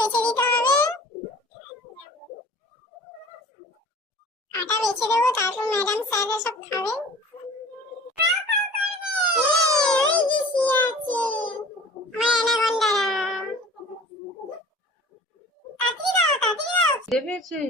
বেছে দিতে হবে। আটা বেছে দেবো, তারপর ম্যাডাম স্যাররা সব খাবে। ওই যে শুয়ে আছে আমার অ্যানাকন্ডারা। তাড়াতাড়ি দাও, তাড়াতাড়ি দাও। খিদে পেয়েছে?